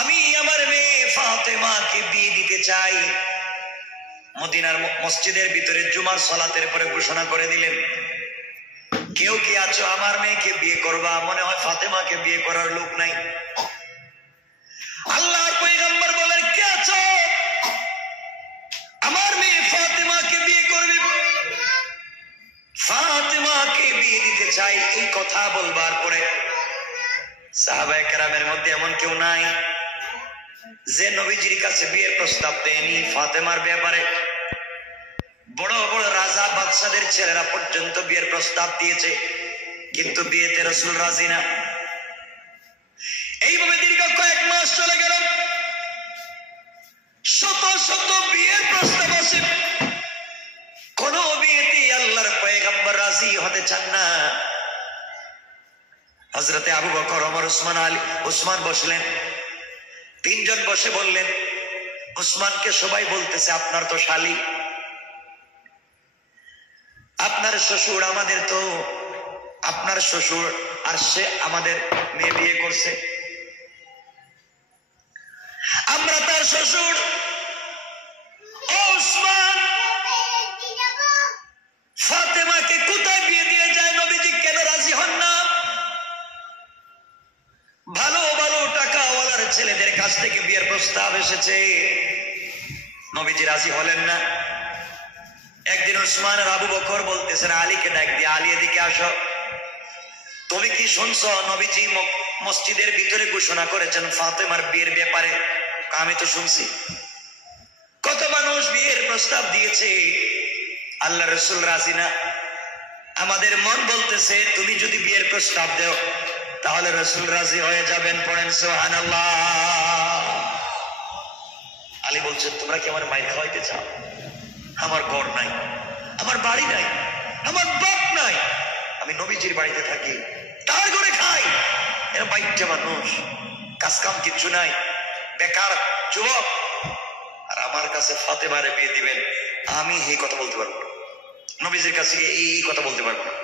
আমি আমার মেয়ে ফাতেমাকে বিয়ে দিতে চাই। মদিনার মসজিদের ভিতরে জুমার সালাতের পরে ঘোষণা করে দিলেন, কেউ কি আছো আমার মেয়েকে বিয়ে করবা? মনে হয় ফাতেমাকে বিয়ে করার লোক নাই। আল্লাহর পয়গম্বর বলেন, কে আছো আমার মেয়ে ফাতেমাকে বিয়ে করবে? ফাতেমাকে বিয়ে দিতে চাই। এই কথা বলবার পরে সাহাবায়ে কেরামের মধ্যে এমন কেউ নাই যে নবীজির কাছে বিয়ের প্রস্তাব দেয়নি। ফাতেমার ব্যাপারে বড় বড় রাজা বাদশাদের ছেলেরা পর্যন্ত বিয়ের প্রস্তাব দিয়েছে, কিন্তু বিয়েতে রাসূল রাজি না। এইভাবে দীর্ঘ কয়েক মাস চলে গেল, শত শত বিয়ের প্রস্তাব আসে, কোন বিয়েতে আল্লাহর পয়গম্বর রাজি হতে চান না। হযরতে আবু বকর, ওমর, উসমান বসলেন। তিনজন বসে বললেন, উসমানকে সবাই বলতেছে আপনার তো শালী, আপনার শ্বশুর, আমাদের তো আপনার শ্বশুর আর সে আমাদের মেয়ে বিয়ে করছে, আমরা তার শ্বশুর। ও উসমান, ফাতেমাকে কোথায় বিয়ে দিয়ে যায়? নবীজি কেন রাজি হন না? ভালো ভালো টাকাওয়ালার ছেলেদের কাছ থেকে বিয়ের প্রস্তাব এসেছে, নবীজি রাজি হলেন না। একদিন উসমান আর আবু বকর বলতেছেন, আলীকে ডাক দিয়ে, আলী এদিকে আসো, তুমি কি শুনছো নবীজি মসজিদের ভিতরে ঘোষণা করেছেন ফাতেমার বিয়ের ব্যাপারে? আমি তো শুনছি, কত মানুষ বিয়ের প্রস্তাব দিয়েছে, আল্লাহ রাসূল রাজি না। আমাদের মন বলতেছে তুমি যদি বিয়ের প্রস্তাব দাও তাহলে রাসূল রাজি হয়ে যাবেন। পড়েন সুবহানাল্লাহ। আলী বলছেন, তোমরা কি আমার মায়ের খাওয়াইতে চাও? আমার ঘর নাই, আমার বাড়ি নাই, আমার বাপ নাই, আমি নবীজির বাড়িতে থাকি, তার ঘরে খাই। এরা বাইকটা মানুষ, কাজ কাম কিচ্ছু নাই, বেকার যুবক, আর আমার কাছে ফাতেমারে বিয়ে দিবেন, আমি এই কথা বলতে পারবো না, নবীজির কাছে এই কথা বলতে পারবো না।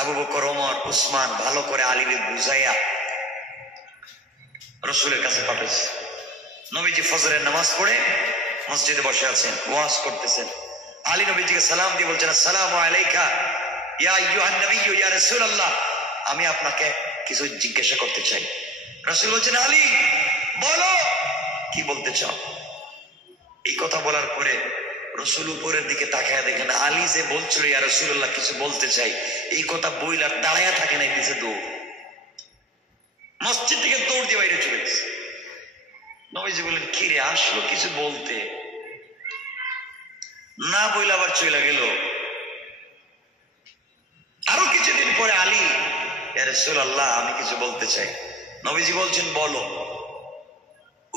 আবু বকর, ওমর, উসমান ভালো করে আলীকে বুঝাইয়া রসুলের কাছে পাঠাইছে। নবীজি ফজরের নামাজ পড়ে মসজিদে বসে আছেন, ওয়াজ করতেছেন। আলী নবীজিকে সালাম দিয়ে বলছেন, আসসালামু আলাইকা ইয়া আইয়ুহান নবিয়্যু ইয়া রাসূলুল্লাহ, আমি আপনাকে কিছু জিজ্ঞাসা করতে চাই। রাসূল বলছেন, আলী বলো, কি বলতে চাও? এই কথা বলার পরে রসুল উপরের দিকে তাকায় দেখেন আলী যে বলছিল ইয়া রাসূলুল্লাহ কিছু বলতে চাই, এই কথা বইলা দাঁড়ায়া থাকে না, নিচে দৌড়, মসজিদ থেকে দৌড় দিয়ে বাইরে চলে গেছে। নবীজি বললেন, কি রে, আসলো কিছু বলতে, না বইলে আবার চলে গেল। আরো কিছুদিন পরে আলী, ইয়া রাসূলুল্লাহ আমি কিছু বলতে চাই। নবীজি বলছেন, বলো।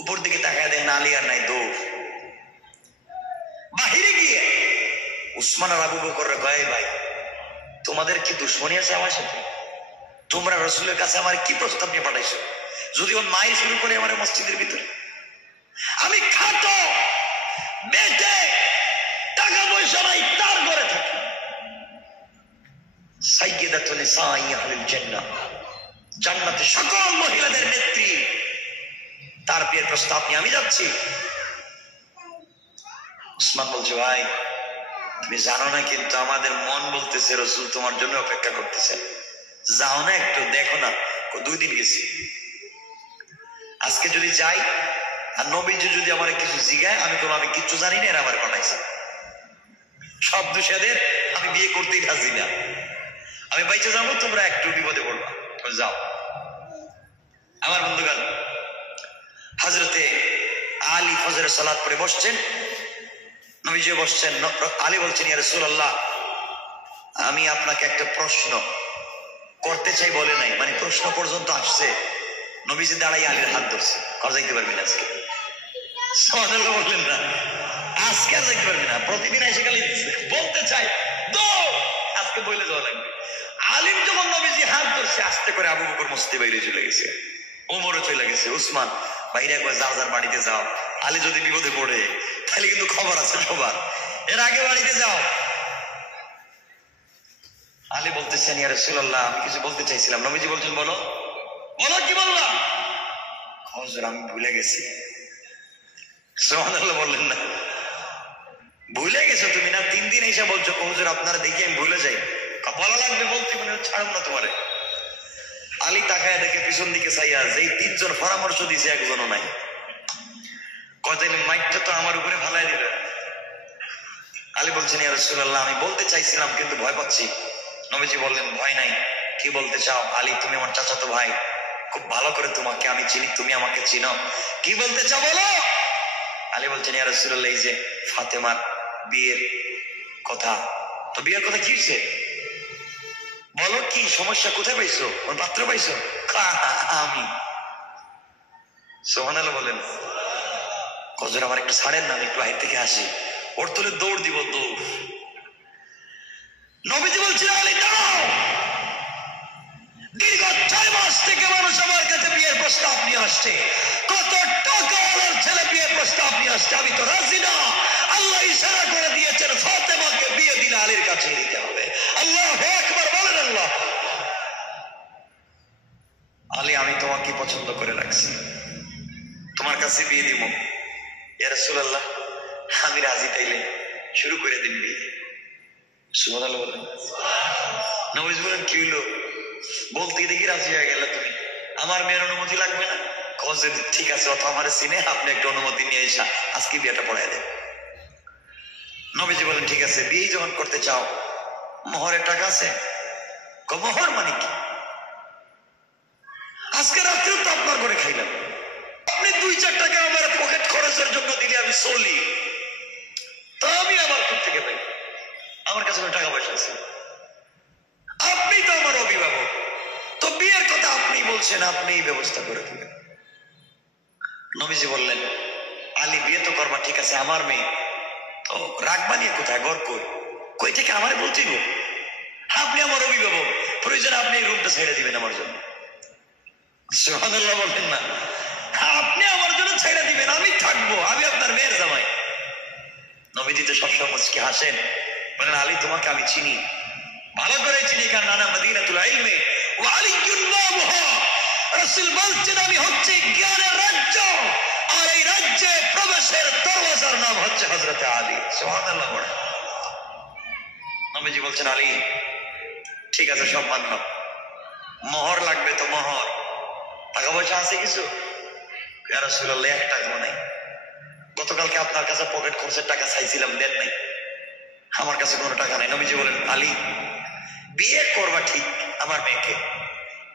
উপর দিকে তাকায় দেখেন আলী আর নাই, দৌড়। বাহিরে গিয়ে উসমান আর আবু বকর কয়, ভাই তোমাদের কি দুশ্মনী আছে আমার সাথে? তোমরা রসুলের কাছে আমার কি প্রস্তাব নিয়ে পাঠাইছো? যদি ওর মায়ের শুরু করে আমার মসজিদের ভিতরে, আমি খাটো বেটে টাকা পয়সা নাই, তার ঘরে থাকি, সাইয়্যিদাতুন নিসাই আহলিল জান্নাহ, জান্নাতে সকল মহিলাদের নেত্রী, তার বিয়ের প্রস্তাব নিয়ে আমি যাচ্ছি। উসমান বলছে, ভাই তুমি জানো না, কিন্তু আমাদের মন বলতেছে রসুল তোমার জন্য অপেক্ষা করতেছে, যাও না একটু দেখো না। 2 দিন গেছি, আজকে যদি যাই আর নবীজি যদি আমার কিছু জিগায়, আমি আমি কিচ্ছু জানি না, এরা আমার পাঠাইছে, সব দোষেদের, আমি বিয়ে করতেই রাজি না, আমি বাইচে যাবো, তোমরা একটু বিপদে পড়বা, যাও। আমার বন্ধুগণ, হযরতে আলী ফজরের সালাত পড়ে বসছেন, নবীজি বসছেন। আলী বলছেন, ইয়া রাসূলুল্লাহ আমি আপনাকে একটা প্রশ্ন করতে চাই, বলে নাই, মানে প্রশ্ন পর্যন্ত আসছে। নবীজি দাঁড়াই আলীর হাত ধরছে, আর যাইতে পারবি না আজকে। সুবহানাল্লাহ বললেন না, আজকে আর যাইতে পারবি না, প্রতিদিন এসে গেলে বলতে চাই, আজকে বলে যাওয়া লাগবে। আলীম যখন নবীজি হাত ধরছে, আস্তে করে আবু বকর মসজিদে বাইরে চলে গেছে, ওমরও চলে গেছে, উসমান বাইরে কয়, যাও যার বাড়িতে যাও, আলী যদি বিপদে পড়ে তাহলে কিন্তু খবর আছে সবার, এর আগে বাড়িতে যাও। আলী বলতেছেন, ইয়া রাসূলুল্লাহ আমি কিছু বলতে চাইছিলাম। নবীজি বলছেন, বলো। বলো, কি বললাম? হুজুর আমি ভুলে গেছি। সুবহানাল্লাহ বললেন না? ভুলে গেছো তুমি না? 3 দিন এসে বলছো হুজুর আপনারা দেখি আমি ভুলে যাই, বলা লাগবে বলতে, মানে ছাড়ব না তোমারে। আলী তাকায় দেখে পিছন দিকে চাইয়া যেই 3 জন পরামর্শ দিছে একজনও নাই। কয়দিন মাইকটা তো আমার উপরে ফালাই দিল। আলী বলছেন ইয়া রাসূলুল্লাহ আমি বলতে চাইছিলাম কিন্তু ভয় পাচ্ছি। নবীজি বললেন ভয় নাই, কি বলতে চাও? আলী তুমি আমার চাচাতো ভাই, খুব ভালো করে তোমাকে আমি চিনি, তুমি আমাকে চিনো, কি বলতে চাও বলো। আলী বলছেন ইয়া রাসূলুল্লাহ এই যে ফাতেমার বিয়ের কথা। তো বিয়ের কথা কি হচ্ছে বলো, কি সমস্যা, কোথায় পাইছো, কোন পাত্র পাইছো? আমি। সুবহানাল্লাহ বলেন। হুজুর আমার একটু ছাড়েন না, আমি একটু বাইরে থেকে আসি। ওর তোলে দৌড় দিব, দৌড়। নবীজি বলছেন আলী দাঁড়াও, দীর্ঘ 6 মাস থেকে মানুষ আমার কাছে বিয়ের প্রস্তাব নিয়ে আসছে, কত টাকাওয়ালার ছেলে বিয়ের প্রস্তাব নিয়ে আসছে, আমি তো রাজি না। আল্লাহ ইশারা করে দিয়েছেন ফাতেমাকে বিয়ে দিলে আলীর কাছে দিতে হবে। আল্লাহু আকবার বলেন। আল্লাহ। আলী আমি তোমাকে পছন্দ করে রাখছি, তোমার কাছে বিয়ে দিব। ইয়া রাসূলুল্লাহ আমি রাজি, তাইলে শুরু করে দিন বিয়ে। সুবহানাল্লাহ বলেন। নবীজি বলেন কি হলো? বলতে দেখি রাজি হয়ে গেলে তুমি, আমার মেয়ের অনুমতি লাগবে না? ঠিক আছে, অত আমার সিনে আপনি একটা অনুমতি নিয়ে এসা আজকে বিয়েটা পড়াই দেন। নবীজি বলেন ঠিক আছে, বিয়ে যখন করতে চাও মোহরের টাকা আছে? মোহর মানে কি? আজকে রাত্রে তো আপনার ঘরে খাইলাম, আপনি 2-4 টাকা আমার পকেট খরচের জন্য দিলে আমি চলি, তা আমি আমার কোথা থেকে পাই? আমার কাছে টাকা পয়সা আছে, আপনি তো আমার অভিভাবক, তো বিয়ের কথা আপনি বলছেন, আপনিই ব্যবস্থা করে দিবেন। নবীজি বললেন আলী বিয়ে তো করবা, ঠিক আছে, আমার মেয়ে তো রাখবা নিয়ে কোথায়, ঘর কই থেকে আমার বলতে গো, আপনি আমার অভিভাবক, প্রয়োজন আপনি এই রুমটা ছেড়ে দিবেন আমার জন্য। সুবহানাল্লাহ বলবেন না? আপনি আমার জন্য ছেড়ে দিবেন, আমি থাকবো, আমি আপনার মেয়ের জামাই। নবীজি তো সবসময় মুচকি হাসেন, বলেন আলী তোমাকে আমি চিনি, ভালো করে চিনি, কারণ আনা মদিনাতুল ইলমি ওয়া আলিয়্যুন নামুহা। রাসূল বলছেন আমি হচ্ছে জ্ঞানের রাজ্য, আর এই রাজ্যে প্রবেশের দরওয়াজার নাম হচ্ছে হযরত আলী। সুবহানাল্লাহ বলেন। নবীজি বলছেন আলী ঠিক আছে সব মানলাম, মোহর লাগবে তো মোহর, টাকা পয়সা আছে কিছু? ইয়া রাসূলুল্লাহ 1 টাকাও নাই, গতকালকে আপনার কাছে পকেট খরচের টাকা চাইছিলাম, দেন নাই, আমার কাছে কোনো টাকা নাই। নবীজি বলেন আলী বিয়ে করবা ঠিক আমার মেয়েকে,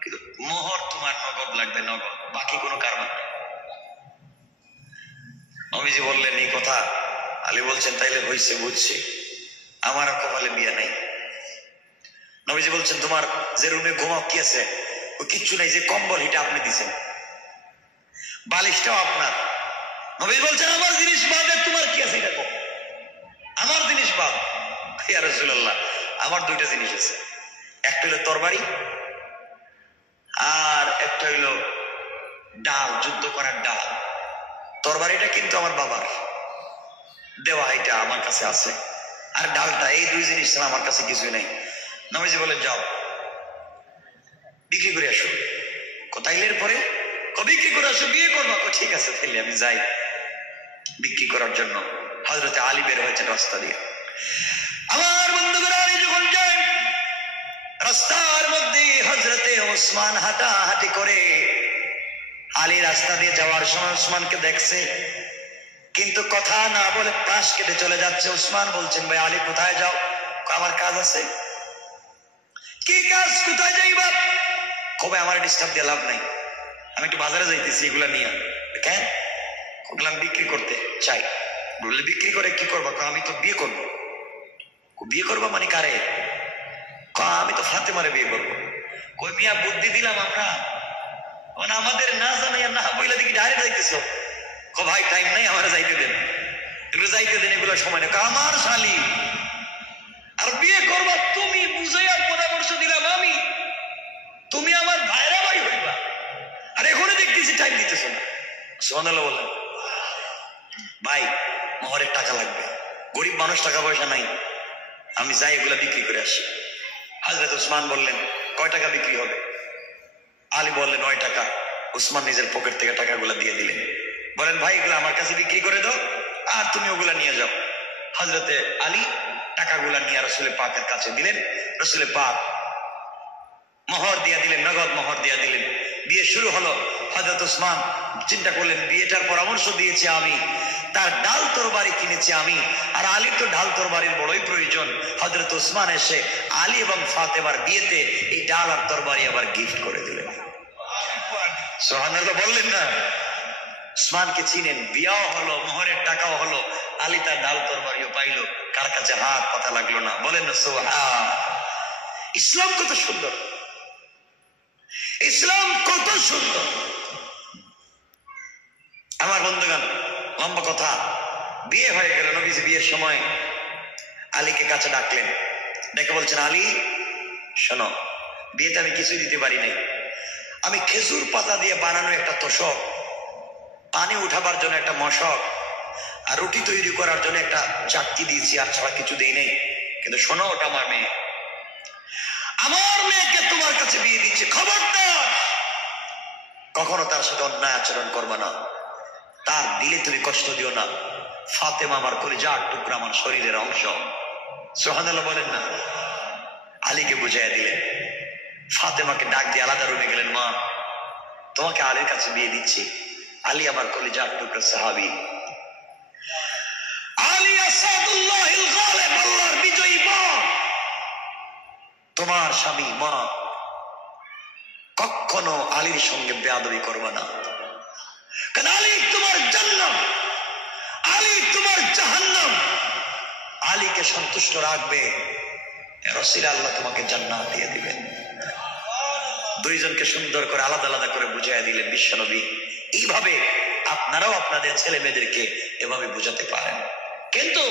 কিন্তু মোহর তোমার নগদ লাগবে, নগদ, বাকি কোনো কারবার নেই। নবীজি বললেন এই কথা? আলী বলছেন তাইলে হইছে, বুঝছি, আমার কপালে বিয়ে নাই। নবীজি বলছেন তোমার যে রুমে ঘুমাও কি আছে? ও কিচ্ছু নাই, যে কম্বল এটা আপনি দিছেন, বালিশটাও আপনার। নবীজি বলছেন আমার জিনিস বাদে তোমার কি আছে? এটা আমার জিনিস বাদ। ইয়া রাসূলুল্লাহ আমার 2টা জিনিস আছে, একটা হলো তরবারি আর একটা হইলো ডাল, যুদ্ধ করার ডাল। তরবারিটা কিন্তু আমার বাবার দেওয়া, এটা আমার কাছে আছে, আর ডালটা, এই 2 জিনিস ছাড়া আমার কাছে কিছুই নাই। নবীজি বলেন যাও বিক্রি করে আসো। কোথাইলের পরে বিক্রি করে আসো, বিয়ে করবো? ঠিক আছে তাইলে আমি যাই বিক্রি করার জন্য। হযরতে আলী বের হয়েছেন রাস্তা দিয়ে। আমার বন্ধুরা আলী যখন যায় রাস্তার মধ্যে হযরতে ওসমান হাঁটাহাঁটি করে, আলী রাস্তা দিয়ে যাওয়ার সময় ওসমানকে দেখছে, কিন্তু কথা না বলে পাশ কেটে চলে যাচ্ছে। ওসমান বলছেন ভাই আলী কোথায় যাও? আমার কাজ আছে। কি কাজ? কোথায় যাইবা? কবে আমার ডিস্টার্ব দিয়ে লাভ নাই, আমি একটু বাজারে যাইতেছি, এগুলা নিয়ে। কেন? ওগুলা বিক্রি করতে চাই। বললে বিক্রি করে কি করবো? আমি তো বিয়ে করবো। বিয়ে করবো মানে কারে? আমি তো ফাতেমারে বিয়ে করবো। কই মিয়া বুদ্ধি দিলাম আমরা, মানে আমাদের না জানাই না বইলা দেখি ডাইরেক্ট যাইতেছ। ভাই টাইম নাই, আমার যাইতে দেন, এগুলো যাইতে দেন, এগুলো সময় নেই। আমার শালি আর বিয়ে করবা তুমি, বুঝাইয়া পরামর্শ দিলাম আমি, তুমি আমার ভাইরা ভাই হইবা, আর এখনো দেখতেছি টাইম দিতেছ না। সুবহানাল্লাহ বলেন। ভাই মোহরের টাকা লাগবে, গরিব মানুষ, টাকা পয়সা নাই, আমি যাই এগুলা বিক্রি করে আসি। হযরত ওসমান বললেন কয় টাকা বিক্রি হবে? আলী বললেন 9 টাকা। উসমান নিজের পকেট থেকে টাকাগুলা দিয়ে দিলেন, বলেন ভাই এগুলো আমার কাছে বিক্রি করে দাও আর তুমি ওগুলা নিয়ে যাও। হযরতে আলী টাকাগুলা নিয়ে রাসূল পাকের কাছে দিলেন। রাসূল পাক মোহর দিয়া দিলেন, নগদ মোহর দিয়া দিলেন। বিয়ে শুরু হলো। হযরত উসমান চিন্তা করলেন, বিয়েটার পরামর্শ দিয়েছি আমি, তার ঢাল তরবারি কিনেছি আমি, আর আলীর তো ঢাল তরবারির বড়ই প্রয়োজন। হযরত উসমান এসে আলী এবং ফাতেমার বিয়েতে এই ঢাল আর তরবারি আবার গিফট করে দিলেন। সুবহানাল্লাহ বললেন না? উসমানকে চিনেন, বিয়াও হলো, মোহরের টাকাও হলো, আলী তার ঢাল তরবারিও পাইলো, কার কাছে হাত পাতা লাগলো না। বলেন না সুবহান। ইসলাম কত সুন্দর, ইসলাম কত সুন্দর। আমার বন্ধুগণ, লম্বা কথা, বিয়ে হয়ে গেল। নবীজি বিয়ের সময় আলীকে কাছে ডাকলেন, ডেকে বলছেন, আলী শোনো, বিয়েতে আমি কিছুই দিতে পারি নাই, আমি খেজুর পাতা দিয়ে বানানো একটা তোষক, পানি উঠাবার জন্য একটা মশক, আর রুটি তৈরি করার জন্য একটা চাকতি দিয়েছি, আর ছাড়া কিছু দিই নেই। কিন্তু শোনো, ওটা আমার মেয়ে, আমার মেয়েকে তোমার কাছে বিয়ে দিচ্ছে, খবরদার কখনো তার সাথে অন্যায় আচরণ করবা না, তার দিলে তুমি কষ্ট দিও না। ফাতেমা আমার কলিজার টুকরা, আমার শরীরের অংশ। সুবহানাল্লাহ বলেন না? আলীকে বুঝাইয়া দিলেন। ফাতেমাকে ডাক দিয়ে আলাদা রুমে গেলেন, মা তোমাকে আলীর কাছে বিয়ে দিচ্ছি, আলী আমার কলিজার টুকরা সাহাবী, আলী আসাদুল্লাহিল গালিব, আল্লাহর বিজয়ী বাপ, তোমার স্বামী, মা কখনো আলীর সঙ্গে বেয়াদবি করবে না, কারণ আলী তোমার জান্নাত, আলী তোমার জাহান্নাম। আলীকে সন্তুষ্ট রাখবে, রাসূল আল্লাহ তোমাকে জান্নাত দিয়ে দিবেন। দুইজনকে সুন্দর করে আলাদা আলাদা করে বুঝাইয়া দিলেন বিশ্বনবী। এইভাবে আপনারাও আপনাদের ছেলে মেয়েদেরকে এভাবে বুঝাতে পারেন। কিন্তু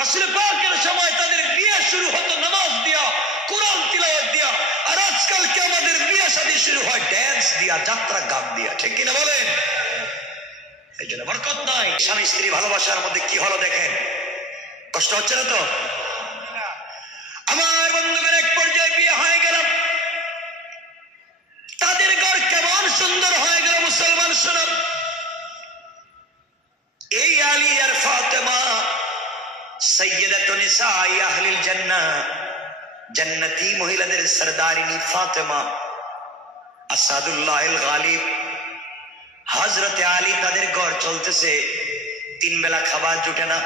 রাসূল পাকের সময় তাদের বিয়ে শুরু হতো নামাজ দিয়া, কোরআন তিলাওয়াত দিয়া, আর আজকালকে আমাদের বিয়ে শাদী শুরু হয় ড্যান্স দিয়া, যাত্রা গান দিয়া। ঠিক কিনা বলেন? এই জন্য বরকত নাই। স্বামী স্ত্রী ভালোবাসার মধ্যে কি হলো দেখেন, কষ্ট হচ্ছে না তো? আমার বন্ধুদের এক পর্যায়ে বিয়ে হয়ে গেল, তাদের ঘর কেমন সুন্দর হয়ে গেল মুসলমান শোনো। এই আলী আর ফাতেমা সাইয়্যিদাতুন নিসাই আহলিল জান্নাহ, জান্নাতি মহিলাদের সরদারিনী ফাতেমা আসাদুল্লাহিল গালিব, হযরতে আলী তাদের ঘর চলতেছে, 3 বেলা খাবার জুটে না,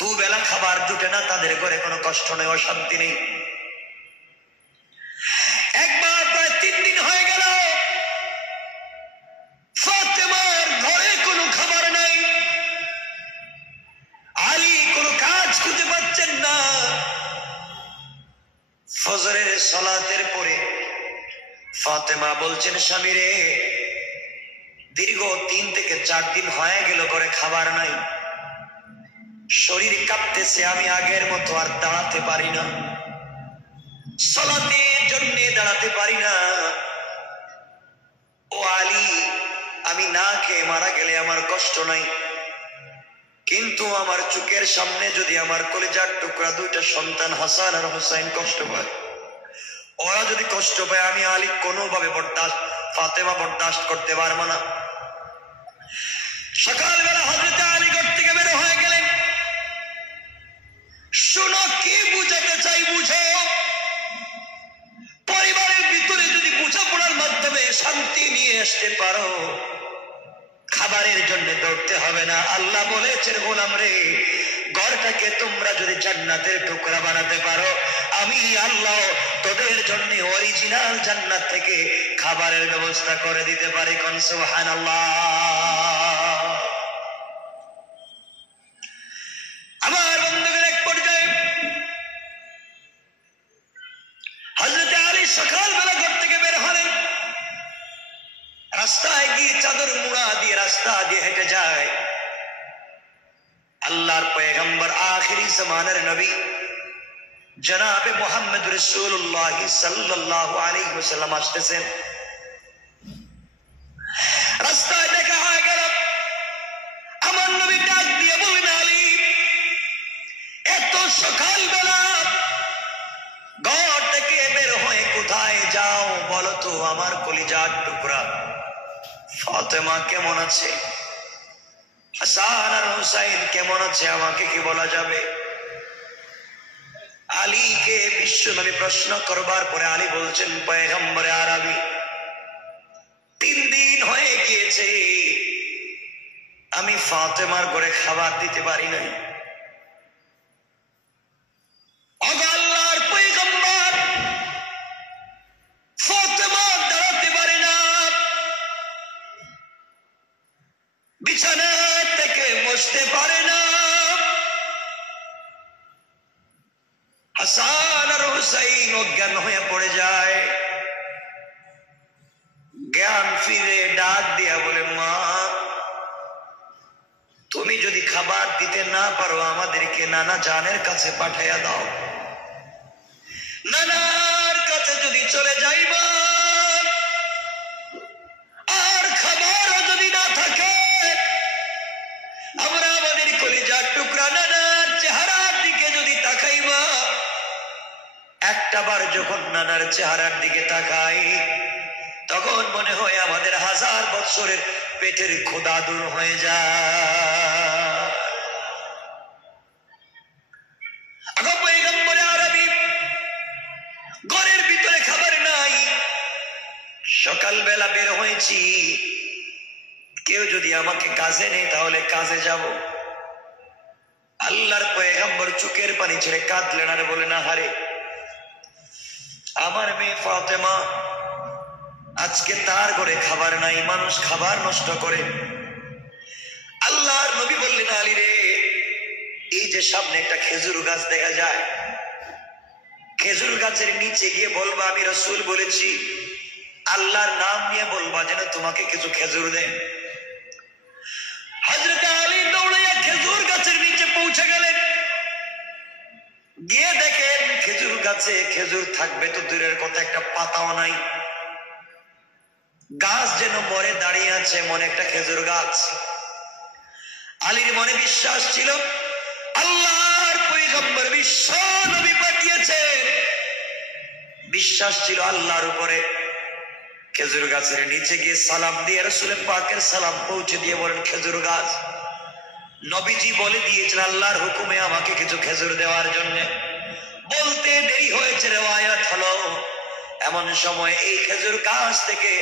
2 বেলা খাবার জুটে না, তাদের ঘরে কোনো কষ্ট নেই, অশান্তি নেই। একবার প্রায় 3 দিন হয়ে গেল ফাতেমার ঘরে কোনো খাবার নাই, আলী কোনো কাজ খুঁজে পাচ্ছেন না। ফজরের সালাতের পরে ফাতেমা বলছেন, স্বামী রে, দীর্ঘ 3 থেকে 4 দিন হয়ে গেল ঘরে খাবার নাই, শরীর কাঁপতেছে, আমি আগের মতো আর দাঁড়াতে পারি না, সালাতের জন্য দাঁড়াতে পারি না। ও আলী, আমি না খেয়ে মারা গেলে আমার কষ্ট নাই, কিন্তু আমার চোখের সামনে যদি আমার কলিজার টুকরা 2টা সন্তান হাসান আর হুসাইন কষ্ট পায়, ওরা যদি কষ্ট পায়, আমি আলী কোনোভাবে ফাতেমা বরদাস্ত করতে পারবো না। সকালবেলা হযরত আলী ঘর থেকে বের হয়ে গেলেন। শোনো, কি বুঝাতে চাই বুঝো। পরিবারের ভিতরে যদি বোঝাপড়ার মাধ্যমে শান্তি নিয়ে আসতে পারো, খাবারের জন্য দৌড়তে হবে না। আল্লাহ বলেছেন, গোলাম রে, ঘরটাকে তোমরা যদি জান্নাতের টুকরা বানাতে পারো, আমি আল্লাহ তোদের জন্য অরিজিনাল জান্নাত থেকে খাবারের ব্যবস্থা করে দিতে পারি। কোন সুবহানাল্লাহ। আমার বন্ধুদের এক পর্যায়ে হযরত আলী সকালবেলা ঘর থেকে বের হলেন, রাস্তায় গিয়ে চাদর মুড়া দিয়ে রাস্তা দিয়ে হেঁটে যায়। আল্লাহর পয়গম্বর আখিরি জামানার নবী জনাবে মুহাম্মদ রাসূলুল্লাহ সাল্লাল্লাহু আলাইহি ওয়াসাল্লাম আসতেছেন। রাস্তায় দেখা হয়ে গেল, আমার নবী ডাক দিয়ে বললেন, আলী, এত সকালবেলা ঘর থেকে বের হয়ে কোথায় যাও বলো তো আমার কলিজার টুকরা? ফাতেমা কেমন আছে, হাসান আর হুসাইন কেমন আছে, আমাকে কি বলা যাবে? আলীকে বিশ্বনবী প্রশ্ন করবার পরে আলী বলছেন, পয়গম্বরে আরবি 3 দিন হয়ে গিয়েছে আমি ফাতেমার ঘরে খাবার দিতে পারি নাই। আল্লাহর পয়গম্বর, ফাতেমা দাঁড়াতে পারে না, বিছানা থেকে বসতে পারে না, হাসান আর হুসাইন অজ্ঞান হয়ে পড়ে যায়। জ্ঞান ফিরে ডাক দিয়া বলে, মা তুমি যদি খাবার দিতে না পারো আমাদেরকে নানা জানের কাছে পাঠাইয়া দাও। নানার কাছে যদি চলে যাইবা আর খাবারও যদি না থাকে, আমরা আমাদের কলিজার টুকরা নানার চেহারার দিকে যদি তাকাইবা, একটাবার যখন নানার চেহারার দিকে তাকাই তখন মনে হয় আমাদের 1000 বছরের পেটের ক্ষুধা দূর হয়ে যায়। পয়গম্বরে আরবি ঘরের ভিতরে খাবার নাই, সকালবেলা বের হয়েছি, কেউ যদি আমাকে কাজে নেই তাহলে কাজে যাব। আল্লাহর পয়গম্বর চোখের পানি ছেড়ে কাঁদলেন আর বলে, না হারে আমার মেয়ে ফাতেমা, আজকে তার ঘরে খাবার নাই, মানুষ খাবার নষ্ট করে। আল্লাহর নবী বললেন, আলী রে, এই যে সামনে একটা খেজুর গাছ দেখা যায়, খেজুর গাছের নিচে গিয়ে বলবা আমি রাসূল বলেছি, আল্লাহর নাম নিয়ে বলবা যেন তোমাকে কিছু খেজুর দেন। হযরত আলী দৌড়াইয়া খেজুর গাছের নিচে পৌঁছে গেলেন, গিয়ে দেখেন খেজুর গাছে খেজুর থাকবে তো দূরের কথা, একটা পাতাও নাই। গাছ যেন মরে দাঁড়িয়ে আছে, মনে একটা খেজুর গাছ। আলীর মনে বিশ্বাস ছিল আল্লাহর পয়গম্বর বিশ্ব নবী পাঠিয়েছে, বিশ্বাস ছিল আল্লাহর উপরে। খেজুর গাছের নিচে গিয়ে সালাম দিয়ে রাসূল পাকের সালাম পৌঁছে দিয়ে বলেন, খেজুর গাছ, নবীজি বলে দিয়েছেন আল্লাহর হুকুমে আমাকে কিছু খেজুর দেওয়ার জন্য। বলতে দেরি হয়েছে, রিওয়ায়াত হলো এমন সময় এই খেজুর গাছ থেকে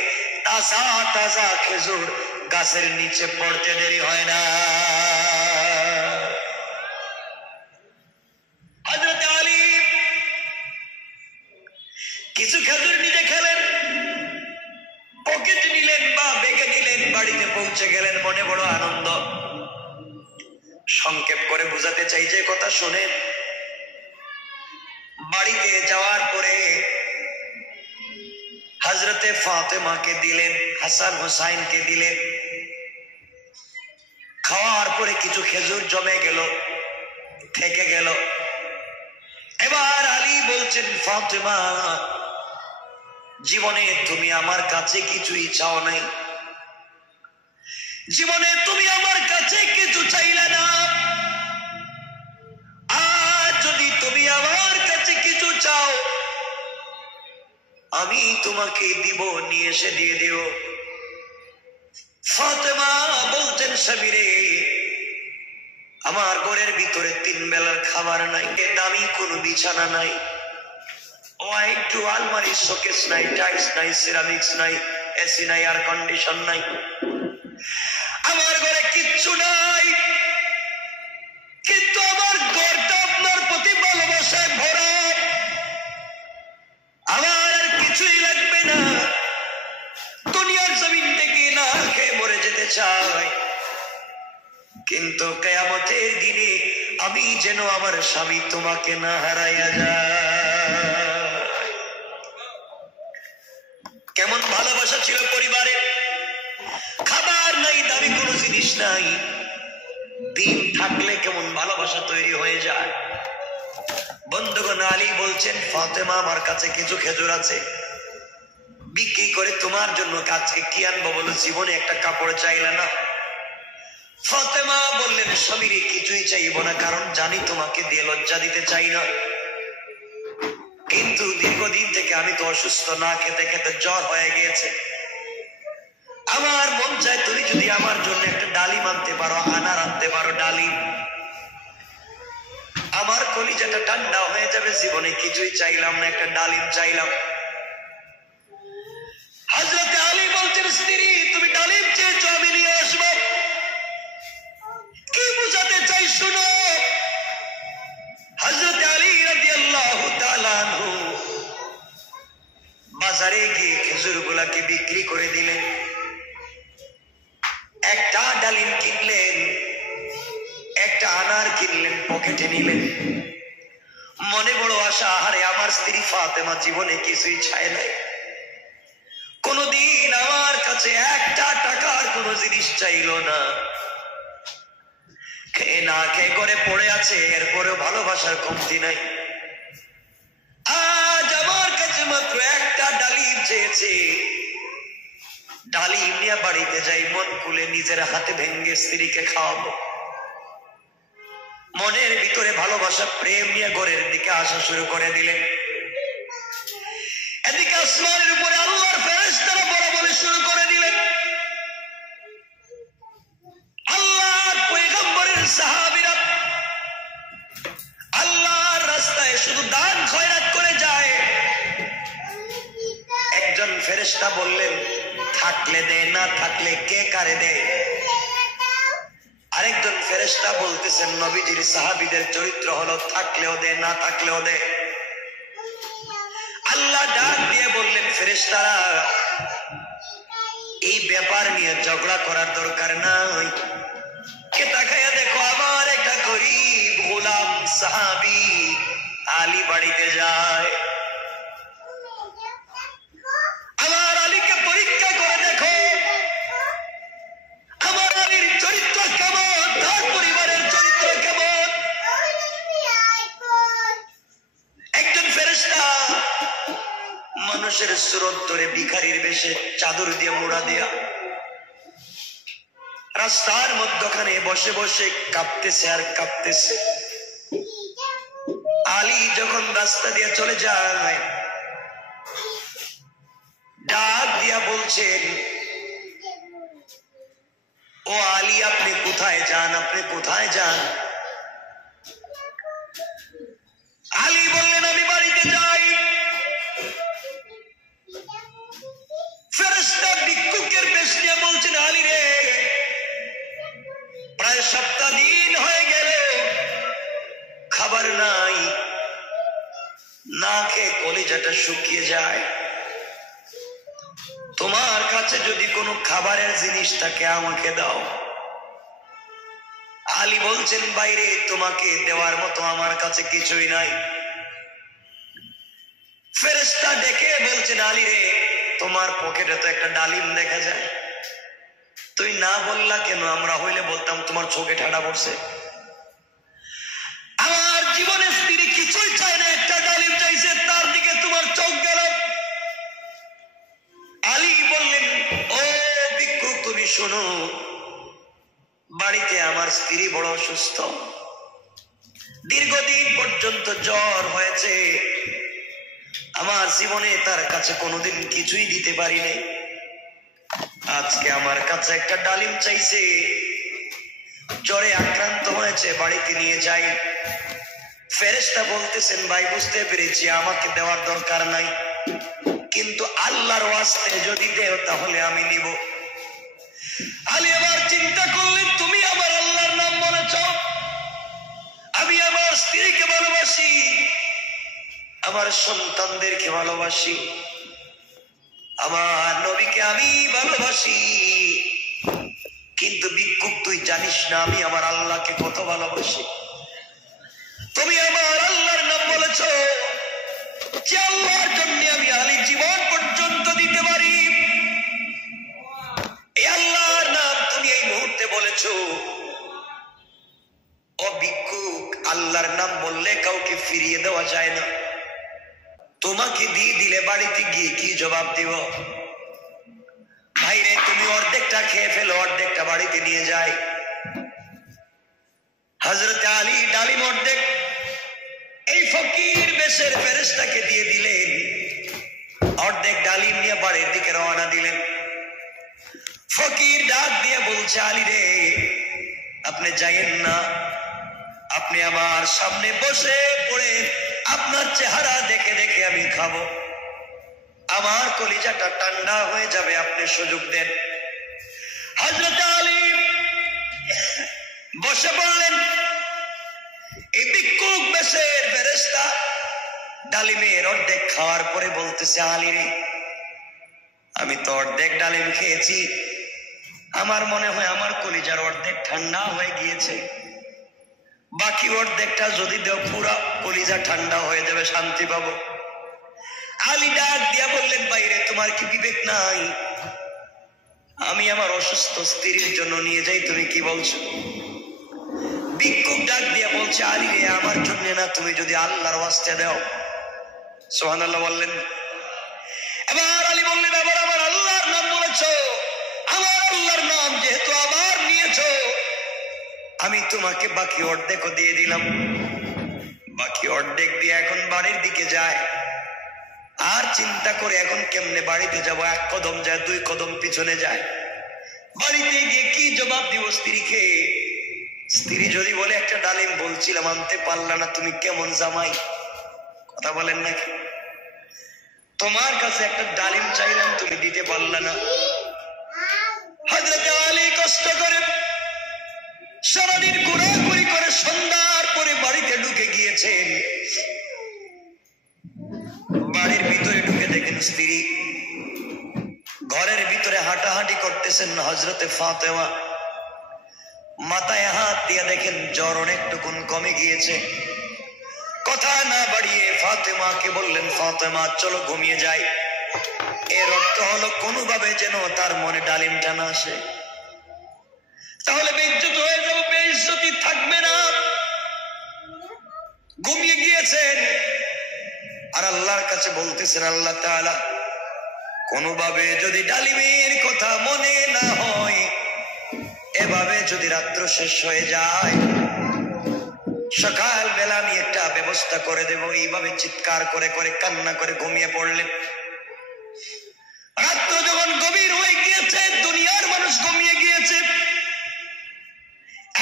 তাজা তাজা খেজুর গাছের নিচে পড়তে দেরি হয় না। হযরত আলী কিছু খেজুর নিজে খেলেন, পকেট নিলেন বা বেগে নিলেন, বাড়িতে পৌঁছে গেলেন, মনে বড় আনন্দ। সংক্ষেপ করে বুঝাতে চাই যে কথা শুনেন। বাড়িতে যাওয়ার পরে হযরতে ফাতেমাকে দিলেন, হাসান হুসাইনকে দিলেন। খাওয়ার পরে কিছু খেজুর জমে গেল, থেকে গেল। এবার আলী বলছেন, ফাতেমা জীবনে তুমি আমার কাছে কিছুই চাও নাই, জীবনে তুমি আমার কাছে কিছু চাইলে না, আর যদি তুমি আমার কাছে কিছু চাও আমি তোমাকে দিব, নিয়ে এসে দিয়ে দিও। ফাতেমা বলতেন, স্বামী রে, আমার ঘরের ভিতরে 3 বেলার খাবার নাই, দামি কোনো বিছানা নাই, একটু আলমারি শোকেস নাই, টাইলস নাই, সিরামিক্স নাই, এসি নাই, এয়ার কন্ডিশন নাই, আমার ঘরে কিচ্ছু নাই, কিন্তু আমার ঘরটা আপনার প্রতি ভালোবাসায় ভরা, আমার আর কিছুই লাগবে না, দুনিয়ার জমিন থেকে না খেয়ে মরে যেতে চাই, কিন্তু কিয়ামতের দিনে আমি যেন আমার স্বামী তোমাকে না হারাইয়া যায়। কেমন ভালোবাসা ছিল পরিবারে। খাবার নাই, দামি কোনো জিনিস নাই, দিন থাকলে কেমন ভালোবাসা তৈরি হয়ে যায়। বন্ধুগণ, আলী বলছেন, ফাতেমা আমার কাছে কিছু খেজুর আছে, বিক্রি করে তোমার জন্য আজকে কি আনবো বলো, জীবনে একটা কাপড় চাইলে না। ফাতেমা বললেন, স্বামী রে, কিছুই চাইবো না, কারণ জানি তোমাকে দিয়ে লজ্জা দিতে চাই না, কিন্তু দীর্ঘদিন থেকে আমি তো অসুস্থ, না খেতে খেতে জ্বর হয়ে গিয়েছে, আমার মন আমার কলিজাটা ঠান্ডা হয়ে যাবে, জীবনে কিছুই চাইলাম না, একটা ডালিম চাইলাম। হযরত আলী বলছেন, স্ত্রী তুমি ডালিম চেয়েছো, আমি নিয়ে আসবো। কি বুঝাতে চাই শুনো। হযরত আলী রাদিয়াল্লাহু তাআলা আনহু বাজারে গিয়ে খেজুরগুলাকে বিক্রি করে দিলেন। একটা ডালিম কিনলেন, একটা আনার কিনলেন, পকেটে নিলেন। মনে বড় আশা, আরে আমার স্ত্রী ফাতেমা জীবনে কিছুই চায় নাই, কোনদিন আমার কাছে একটা টাকার কোন জিনিস চাইল না, খেয়ে না খেয়ে করে পড়ে আছে, এরপরেও ভালোবাসার কমতি নাই। আজ আমার কাছে মাত্র একটা ডালিম চেয়েছে, ডালিম নিয়ে বাড়িতে যাই, মন খুলে নিজের হাতে ভেঙ্গে স্ত্রীকে খাওয়াবো। মনের ভিতরে ভালোবাসা প্রেম নিয়ে ঘরের দিকে আসা শুরু করে দিলেন। এদিকে আসমানের উপরে আল্লাহর ফেরেশতারা বলা বলে শুরু করে দিলেন। আল্লাহর পয়গম্বরের সাহাবীরা আল্লাহর রাস্তায় শুধু দান খয়রাত করে যায়। একজন ফেরেশতা বললেন, থাকলে দে, না থাকলে কে কারে দেয়। আরেকজন ফেরেশতা বলতেছেন, নবীজির সাহাবীদের চরিত্র হলো থাকলেও দে, না থাকলেও দে। আল্লাহ ডাক দিয়ে বললেন, ফেরেশতারা এই ব্যাপার নিয়ে ঝগড়া করার দরকার নাই। কে তাকায়া দেখো, আমার একটা গরীব গোলাম সাহাবী আলী বাড়িতে যায়। আমার আলীকে পরীক্ষা করে দেখো, আমার আলীর চরিত্র কেমন, তার পরিবারের চরিত্র কেমন। একজন ফেরেশতা মানুষের সুরত ধরে ভিখারির বেশে চাদর দিয়ে মোড়া দিয়া রাস্তার মধ্যখানে বসে বসে কাঁপতেছে আর কাঁপতেছে। আলী যখন রাস্তা দিয়ে চলে যায়, ডাক দিয়া বলছেন, ও আলী আপনি কোথায় যান, আপনি কোথায় যান। আলী বললেন, আমি বাড়িতে যাই। ফেরেশতা ভিক্ষুকের বেশ নিয়ে বলছেন, আলী রে, প্রায় সপ্তাহ দিন হয়ে গেল খাবার নাই, না খেয়ে কলিজাটা শুকিয়ে যায়। তোমার কাছে যদি কোনো খাবারের জিনিস থাকে আমাকে দাও। আলী বলছেন, বাইরে তোমাকে দেওয়ার মতো আমার কাছে কিছুই নাই। ফেরেশতা ডেকে বলছেন, আলী রে, তোমার পকেটে তো একটা ডালিম দেখা যায়, তুই না বললা কেন? আমরা হইলে বলতাম তোমার চোখে ঠাডা পড়ছে। আমার জীবনে স্ত্রী কিছুই চায় না, একটা ডালিম চাইছে, তার দিকে তোমার চোখ গেল। আলী বললেন, ও ভিক্ষুক তুমি শোনো, বাড়িতে আমার স্ত্রী বড় অসুস্থ, দীর্ঘদিন পর্যন্ত জ্বর হয়েছে, আমার জীবনে তার কাছে কোনোদিন কিছুই দিতে পারি নাই। আজকে আমার কাছে একটা ডালিম চাইছে, জ্বরে আক্রান্ত হয়েছে, বাড়িতে নিয়ে যাই। ফেরেশতা বলতেছেন, ভাই বুঝতে পেরেছি, আমাকে দেওয়ার দরকার নাই, কিন্তু আল্লাহর ওয়াস্তে যদি দেও তাহলে আমি নিব। আলী আবার চিন্তা করলেন, তুমি আমার আল্লাহর নাম বলেছ, আমি আমার স্ত্রীকে ভালোবাসি, আমার সন্তানদেরকে ভালোবাসি, আমার নবীকে আমি ভালোবাসি, কিন্তু ভিক্ষুক তুই জানিস না আমি আমার আল্লাহকে কত ভালোবাসি। তুমি আমার আল্লাহর নাম বলেছ, যে আল্লাহর জন্য আমি আলী জীবন পর্যন্ত দিতে পারি, এই আল্লাহর নাম তুমি এই মুহূর্তে বলেছ। ও ভিক্ষুক, আল্লাহর নাম বললে কাউকে ফিরিয়ে দেওয়া যায় না, তোমাকে দিয়ে দিলে বাড়িতে গিয়ে কি জবাব দিব? ভাইরে, তুমি অর্ধেকটা খেয়ে ফেলো, অর্ধেকটা বাড়িতে নিয়ে যাই। হযরত আলী ডালিম অর্ধেক এই ফকির বেশের ফেরেশতাকে দিয়ে দিলেন, অর্ধেক ডালিম নিয়ে বাড়ির দিকে রওনা দিলেন। ফকির ডাক দিয়ে বলছে, আলী রে, আপনি যাইয়েন না, আপনি আমার সামনে বসে পড়ে আপনার চেহারা দেখে দেখে আমি খাবো, আমার কলিজাটা ঠান্ডা হয়ে যাবে, আপনি সুযোগ দেন। হযরত আলী বসে বললেন, এই ভিক্ষুক বেশের ফেরেশতা ডালিমের অর্ধেক খাওয়ার পরে বলতেছে, আলী রে, আমি তো অর্ধেক ডালিম খেয়েছি, আমার মনে হয় আমার কলিজার অর্ধেক ঠান্ডা হয়ে গিয়েছে, বাকি অর্ধেকটা যদি দেও পুরা কলিজা ঠান্ডা হয়ে যাবে, শান্তি পাবো। আলী ডাক দিয়া বললেন, বাইরে তোমার কি বিবেক নাই? আমি আমার অসুস্থ স্ত্রীর জন্য নিয়ে যাই, তুমি কি বলছো? ভিক্ষুক ডাক দিয়া বলছে, আলী রে, আমার জন্য না, তুমি যদি আল্লাহর ওয়াস্তে দাও। সুবহানাল্লাহ বললেন। এবার আলী বললেন, আবার আমার আল্লাহর নাম বলেছো, আমার আল্লাহর নাম যেহেতু আবার নিয়েছো, আমি তোমাকে বাকি অর্ধেকও দিয়ে দিলাম। বাকি অর্ধেক দিয়ে এখন বাড়ির দিকে যায়, আর চিন্তা করে এখন কেমনে বাড়িতে যাব, এক কদম যায়, দুই কদম পিছনে যায়, বাড়িতে গিয়ে কি জবাব দিব স্ত্রীকে? স্ত্রী যদি বলে, একটা ডালিম বলছিলাম আনতে পারলা না, তুমি কেমন জামাই, কথা বলেন নাকি? তোমার কাছে একটা ডালিম চাইলাম, তুমি দিতে পারলা না। হযরত আলী কষ্ট করে সারাদিন ঘোরাঘুরি করে সন্ধ্যার পরে বাড়িতে ঢুকে গিয়েছেন। বাড়ির ভিতরে ঢুকে দেখেন স্ত্রী ঘরের ভিতরে হাঁটাহাঁটি করতেছেন। হযরতে ফাতেমা মাথায় হাত দিয়ে দেখেন জ্বর অনেকটুকুন কমে গিয়েছে। কথা না বাড়িয়ে ফাতেমাকে বললেন, ফাতেমা চলো ঘুমিয়ে যাই। এর অর্থ হলো কোনোভাবে যেন তার মনে ডালিমটা না আসে, তাহলে বেইজ্জত হয়ে যাবে, বেইজ্জতি থাকবে না। ঘুমিয়ে গিয়েছেন আর আল্লাহর কাছে বলতেছেন, আল্লাহ তাআলা কোনোভাবে যদি ডালিমের কথা মনে না হয়, এভাবে যদি রাত্র শেষ হয়ে যায়, সকাল বেলা আমি একটা ব্যবস্থা করে দেব। এইভাবে চিৎকার করে করে কান্না করে ঘুমিয়ে পড়লেন। রাত্র যখন গভীর হয়ে গিয়েছে, দুনিয়ার মানুষ ঘুমিয়ে গিয়েছে,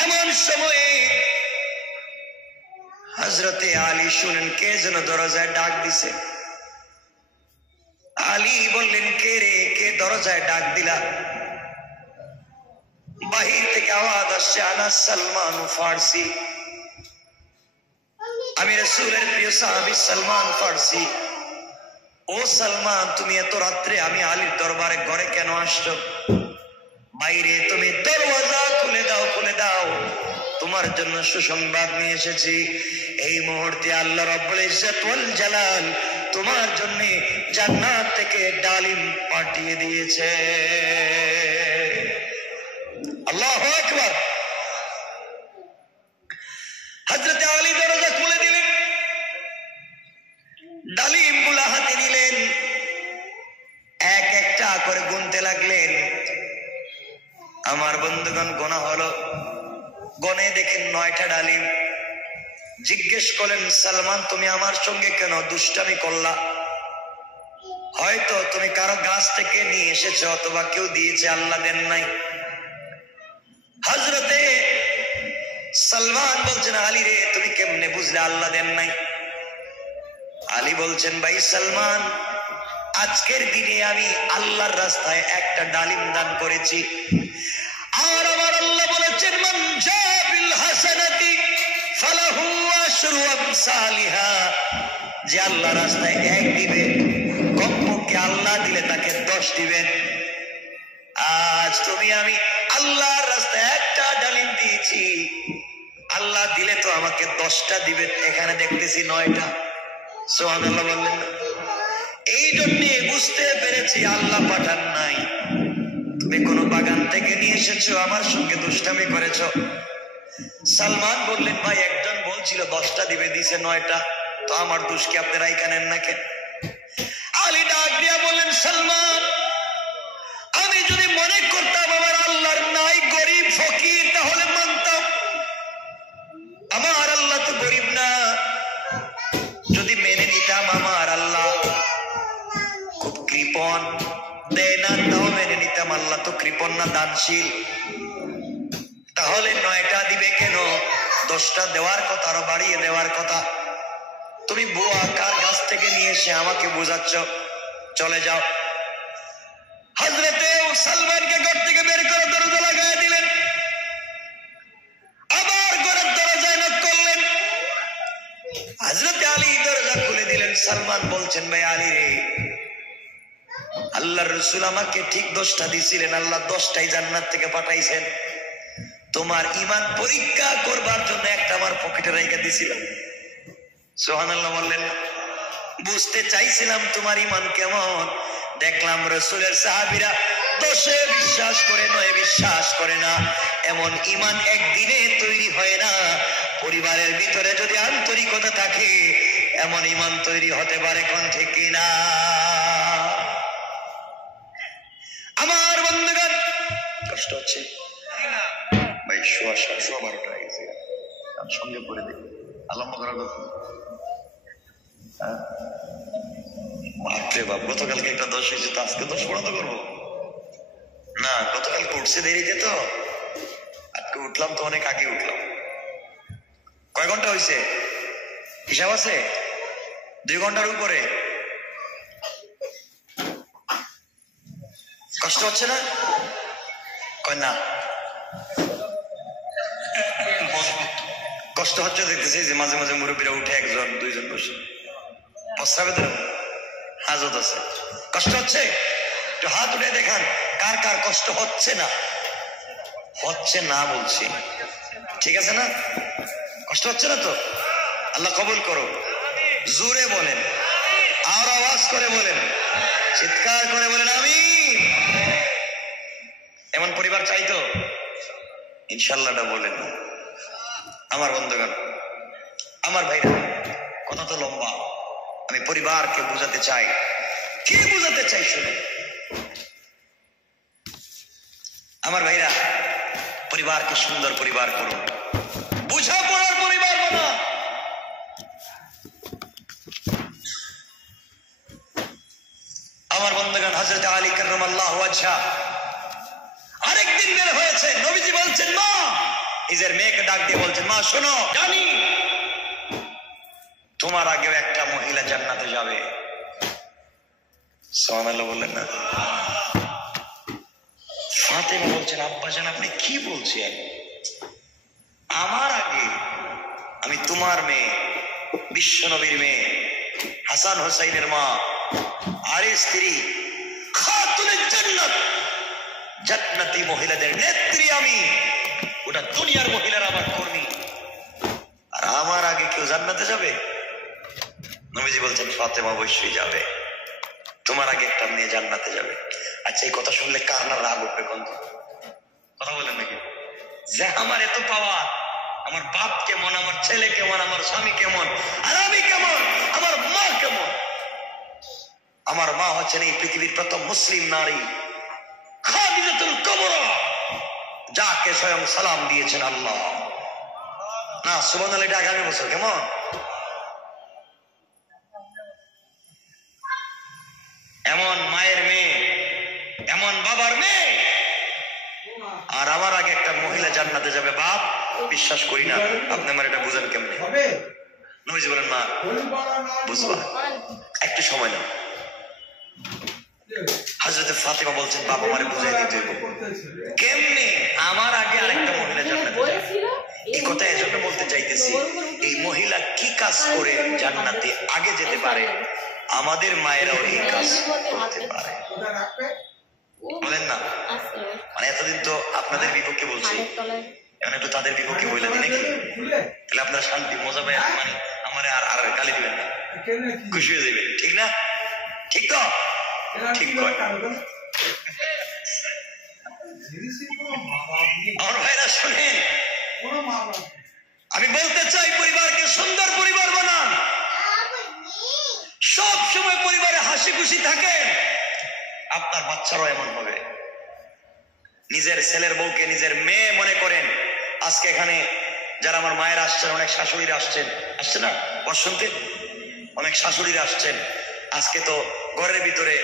এমন সময়ে হযরতে আলী শুনেন কে যেন দরজায় ডাক দিছে। আলী বললেন, কে রে, কে দরজায় ডাক দিলা? বাহির থেকে আওয়াজ আসছে, আনা সালমান ফারসি, আমি রাসূলের প্রিয় সাহাবী সালমান ফারসি। ও সালমান, তুমি এত রাত্রে আমি আলীর দরবারে ঘরে কেন আসছো? বাইরে তুমি দরওয়াজা খুলে দাও, খুলে দাও, তোমার জন্য সুসংবাদ নিয়ে এসেছি। এই মুহূর্তে আল্লাহ রাব্বুল ইজ্জত ওয়াল জালাল তোমার জন্য জান্নাত থেকে ডালিম পাঠিয়ে দিয়েছে। আল্লাহু আকবার। হযরত আলী দরজা খুলে দিলেন, ডালিম গুলা হাতে নিলেন, এক একটা করে গুনতে লাগলেন। আমার বন্ধুগণ, গোনা হলো, গনে দেখেন 9টা ডালিম। জিজ্ঞেস করলেন, সালমান তুমি আমার সঙ্গে কেন দুষ্টামি করলা? হয়তো তুমি কারো গাছ থেকে নিয়ে এসেছো, অথবা কেউ দিয়েছে, আল্লাহ দেন নাই। হযরতে সালমান বলছেন, আলী রে, তুমি কেমনে বুঝলে আল্লাহ দেন নাই? আলী বলছেন, ভাই সালমান, আজকের দিনে আমি আল্লাহর রাস্তায় একটা ডালিম দান করেছি, আর আমার আল্লাহ বলেছেন, মান জাবিল হাসানাতি ফালাহু আশরু আমসালিহা, যে আল্লাহর রাস্তায় এক দিবে, কমপক্ষে আল্লাহ দিলে তাকে 10 দিবেন। আজ তুমি আমি আল্লাহর রাস্তায় একটা ডালিম দিয়েছি, আল্লাহ দিলে তো আমাকে 10টা দিবে, এখানে দেখতেছি 9টা। সুবহানাল্লাহ বললেন। এই জন্যে বুঝতে পেরেছি আল্লাহ পাঠান নাই, তুমি কোন বাগান থেকে নিয়ে এসেছো, আমার সঙ্গে দুষ্টামি করেছো। সালমান বললেন, ভাই একজন বলছিল 10টা দিবে, দিছে 9টা, তো আমার দোষ কি আপনারা এখানে না কেন? আলী ডাক দিয়া বললেন, সালমান, আমি যদি মনে করতাম আমার আল্লাহর নাই, গরিব ফকির, তাহলে মানতাম। আমার আল্লাহ তো গরিব না। যদি মেনে নিতাম আমার আল্লাহ খুব কৃপণ, দেয় না, তাও মেনে নিতাম। আল্লাহ তো কৃপণ না, দানশীল। তাহলে 9টা দিবে কেন? 10টা দেওয়ার কথা, আরো বাড়িয়ে দেওয়ার কথা। তুমি বুয়া কার গাছ থেকে নিয়ে এসে আমাকে বোঝাচ্ছ, চলে যাও। হযরতে সালমানকে ঘর থেকে বের করে দরজা লাগায় দিলেন, আবার ঘরের দরজায় নক করলেন। হযরতে আলী দরজা খুলে দিলেন। সালমান বলছেন, ভাই আলী রে, আল্লাহর রাসূল আমাকে ঠিক 10টা দিছিলেন, আল্লাহ 10টাই জান্নাত থেকে পাঠাইছেন। তোমার ঈমান পরীক্ষা করবার জন্য একটা আমার পকেটে রেখে দিছিলাম। সুবহানাল্লাহ বললেন। বুঝতে চাইছিলাম তোমার ঈমান কেমন। দেখলাম রাসূলের সাহাবীরা 10এ বিশ্বাস করে, 9এ বিশ্বাস করে না। এমন ঈমান একদিনে তৈরি হয় না। পরিবারের ভিতরে যদি আন্তরিকতা থাকে, এমন ঈমান তৈরি হতে পারে। কোন ঠিক কিনা? আমার বন্ধুগণ, কষ্ট হচ্ছে ভাই, 12:12 হয়ে গেছে, সঙ্গে পড়ে দেখি আলম্ব করার কথা। বাপরে বাপ, গতকালকে একটা 10 হয়েছে, তো আজকে 10 পড়া তো করবো না। গতকালকে উঠছে দেরিতে, তো আজকে উঠলাম তো অনেক আগে উঠলাম। কয় ঘন্টা হয়েছে হিসাব আছে? 2 ঘন্টার উপরে। কষ্ট হচ্ছে না? কয় না, কষ্ট হচ্ছে। দেখতেছি যে মাঝে মাঝে মুরব্বীরা উঠে 1জন 2জন বসে প্রস্রাবে তো হাজত আছে। কষ্ট হচ্ছে? একটু হাত উঠে দেখান কার কার কষ্ট হচ্ছে না। হচ্ছে না বলছি, ঠিক আছে না? কষ্ট হচ্ছে না তো? আল্লাহ কবুল করো। জোরে বলেন, আর আওয়াজ করে বলেন, চিৎকার করে বলেন আমিন। এমন পরিবার চাইতো? ইনশাল্লাহটা বলেন। আমার বন্ধুগণ, আমার ভাইরা, কথা তো লম্বা, আমি পরিবারকে বুঝাতে চাই। কি বুঝাতে চাই শুনে আমার ভাইরা, পরিবারকে সুন্দর পরিবার করুন, বুঝা পড়ার পরিবার বানান। আমার বন্ধুগণ, হযরত আলী কাররামাল্লাহু ওয়াজহা আরেকদিন বের হয়েছে। নবীজি বলছেন, মা, নিজের মেয়েকে ডাক দিয়ে বলছেন, মা শোনো, জানি তোমার আগেও একটা মহিলা জান্নাতে যাবে। সুবহানাল্লাহ বললেন না? ফাতেমা বলছেন, আব্বাজান আপনি কি বলছেন? আমার আগে আমি তোমার মেয়ে, বিশ্ব নবীর মেয়ে, হাসান হোসাইনের মা, আর স্ত্রী, খাতুনে জান্নাত, জান্নাতি মহিলাদের নেত্রী আমি। ওটা দুনিয়ার মহিলারা আমার কর্মী, আর আমার আগে কেউ জান্নাতে যাবে? নবীজি বলছেন, ফাতেমা অবশ্যই যাবে, তোমার আগে একটা মেয়ে জান্নাতে যাবে। আচ্ছা, এই কথা শুনলে কার না রাগ উঠবে? কোন কথা বলেন নাকি? যে আমার এত পাওয়া, আমার বাপ কেমন, আমার ছেলে কেমন, আমার স্বামী কেমন, আর আমি কেমন, আমার মা কেমন। আমার মা হচ্ছেন এই পৃথিবীর প্রথম মুসলিম নারী, খাদিজাতুল কুবরা, যাকে স্বয়ং সালাম দিয়েছেন আল্লাহ। না সুবহানাল্লাহ, এটা আগামী বছর কেমন? এমন মায়ের মেয়ে, এমন বাবার মেয়ে, আর আমার আগে একটা মহিলা জান্নাতে যাবে। বাপ, বিশ্বাস করি না। আপনি আমার এটা বুঝেন কেমনে? নবীজি বলেন, মা বুঝবা, একটু সময় নাও। হযরতে ফাতেমা বলছেন, বাপ আমারে বুঝাই দিতে হইব কেমনে আমার আগে আরেকটা মহিলা জান্নাতে যাবে। এই কথা এজন্য বলতে চাইতেছি, এই মহিলা কি কাজ করে জান্নাতে আগে যেতে পারে, আমাদের মায়েরাও এই কাজ করতে পারে। বলেন না? মানে এতদিন তো আপনাদের বিপক্ষে বলছি, এখন একটু তাদের বিপক্ষে বলে দিই নাকি? তাহলে আপনারা শান্তি মজা পাই, মানে আমার আর গালি দিবেন না, খুশি হয়ে যাবেন। ঠিক না? ঠিক তো? ঠিক কয় আমার ভাইরা, শোনেন, আমি বলতে চাই, পরিবারকে সুন্দর পরিবার বানান। সব সময় পরিবারে হাসি খুশি থাকেন, আপনার বাচ্চারাও এমন হবে। নিজের ছেলের বউকে নিজের মেয়ে মনে করেন। আজকে এখানে যারা আমার মায়ের আসছেন, অনেক শাশুড়িরা আসছেন, আসছে না শুনতে? অনেক শাশুড়িরা আসছেন। আজকে তো ঘরের ভিতরে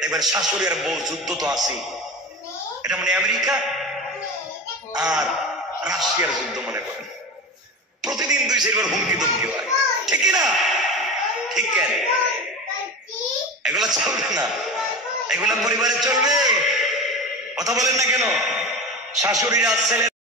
দেখবেন শাশুড়ি আর বউ যুদ্ধ তো আছেই। এটা মানে আমেরিকা আর রাশিয়ার যুদ্ধ মনে করেন। প্রতিদিন 2-4 বার হুমকি ধমকি হয়, ঠিক না? ঠিক কেন? এগুলা চলবে না, এগুলা পরিবারে চলবে? কথা বলেন না কেন? শাশুড়িরা ছেলে